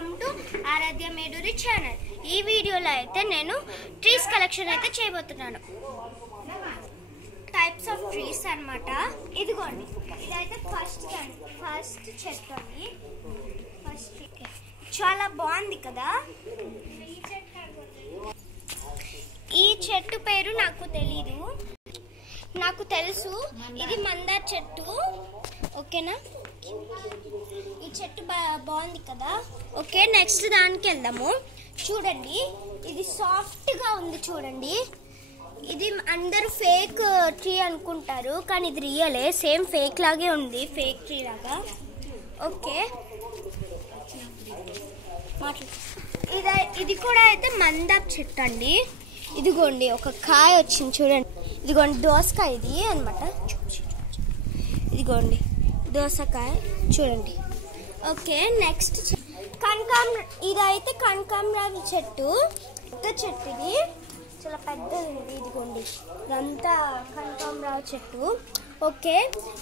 Welcome to Aradhya Meduri channel. ఈ వీడియోలో అయితే నేను ట్రీస్ కలెక్షన్ అయితే చేయబోతున్నాను. టైప్స్ ఆఫ్ ట్రీస్ అన్నమాట. ఇదిగోండి, ఇదైతే ఫస్ట్ చెట్టు అండి. చాలా బాగుంది కదా. ఈ చెట్టు పేరు నాకు తెలీదు, నాకు తెలుసు ఇది మందార చెట్టు. ఓకేనా, ఈ చెట్టు బాగుంది కదా. ఓకే, నెక్స్ట్ దానికి వెళ్దాము. చూడండి, ఇది సాఫ్ట్గా ఉంది. చూడండి, ఇది అందరూ ఫేక్ ట్రీ అనుకుంటారు, కానీ ఇది రియలే. సేమ్ ఫేక్ లాగే ఉంది, ఫేక్ ట్రీ లాగా. ఓకే, ఇది కూడా అయితే మందార చెట్టు అండి. ఇదిగోండి, ఒక కాయ వచ్చింది చూడండి. ఇదిగోండి, దోసకాయ ఇది అనమాట. ఇదిగోండి దోసకాయ చూడండి. ఓకే, నెక్స్ట్ ఇదైతే కనకాంబరాల చెట్టు. పెద్ద చెట్టు, ఇది చాలా పెద్దది ఉంది. ఇదిగోండి, ఇదంతా కనకాంబరాల చెట్టు. ఓకే,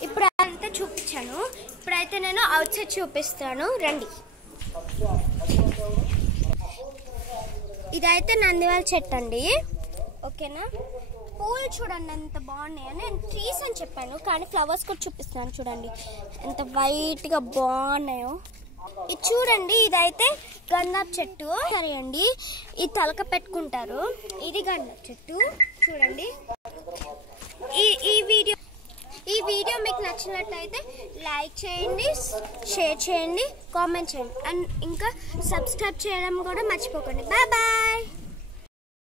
ఇప్పుడు అదంతా చూపించాను. ఇప్పుడైతే నేను అవుట్ సైడ్ చూపిస్తాను, రండి. ఇదైతే నందివాల చెట్టు అండి. ఓకేనా, పూలు చూడండి ఎంత బాగున్నాయో. నేను ట్రీస్ అని చెప్పాను, కానీ ఫ్లవర్స్ కూడా చూపిస్తున్నాను. చూడండి ఎంత వైట్గా బాగున్నాయో. ఇది చూడండి, ఇదైతే గంధాపు చెట్టు. సరే అండి, ఇది తలక పెట్టుకుంటారు. ఇది గంధాపు చెట్టు చూడండి. ఈ వీడియో మీకు నచ్చినట్లయితే లైక్ చేయండి, షేర్ చేయండి, కామెంట్ చేయండి, అండ్ ఇంకా సబ్స్క్రైబ్ చేయడం కూడా మర్చిపోకండి. Bye bye.